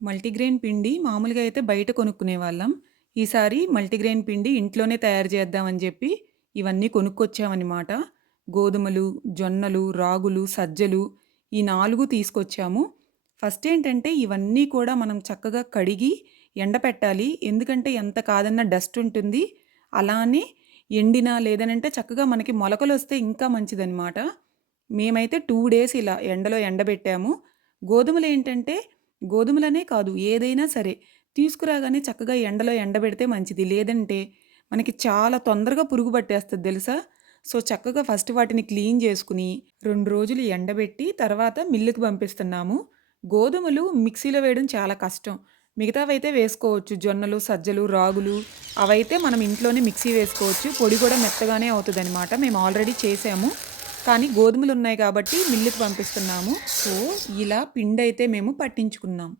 Multigrain పిండి మామూలుగా అయితే బయట కొనుక్కునేవాళ్ళం. ఈసారి మల్టీగ్రెయిన్ పిండి ఇంట్లోనే తయారు చేద్దామని చెప్పి ఇవన్నీ కొనుక్కొచ్చామన్నమాట. గోధుమలు, జొన్నలు, రాగులు, సజ్జలు ఈ 4 తీసుకొచ్చాము. ఫస్ట్ ఏంటంటే ఇవన్నీ కూడా మనం చక్కగా కడిగి ఎండపెట్టాలి. ఎందుకంటే ఎంత కాదన్నా డస్ట్ ఉంటుంది. అలానే ఎండిన లేదనంటే చక్కగా మనకి మొలకలొస్తే ఇంకా మంచిదనమాట. మేమైతే 2 డేస్ ఇలా ఎండలో ఎండబెట్టాము. గోధుమలేంటంటే గోధుమలనే కాదు ఏదైనా సరే తీసుకురాగానే చక్కగా ఎండలో ఎండబెడితే మంచిది. లేదంటే మనకి చాలా తొందరగా పురుగు పట్టేస్తది తెలుసా? సో, చక్కగా ఫస్ట్ వాటిని క్లీన్ చేసుకొని 2 రోజులు ఎండబెట్టి తర్వాత మిల్లుకి పంపిస్తున్నాము. గోధుమలు మిక్సీలో వేయడం చాలా కష్టం. మిగతావైతే వేసుకోవచ్చు. జొన్నలు, సజ్జలు, రాగులు అవైతే మనం ఇంట్లోనే మిక్సీ వేసుకోవచ్చు. పొడి కూడా మెత్తగానే అవుతదనమాట. మేము ఆల్రెడీ చేసాము. కానీ గోధుమలున్నాయి కాబట్టి మిల్లుకి పంపిస్తున్నాము. సో, ఇలా పిండైతే మేము పట్టించుకున్నాం.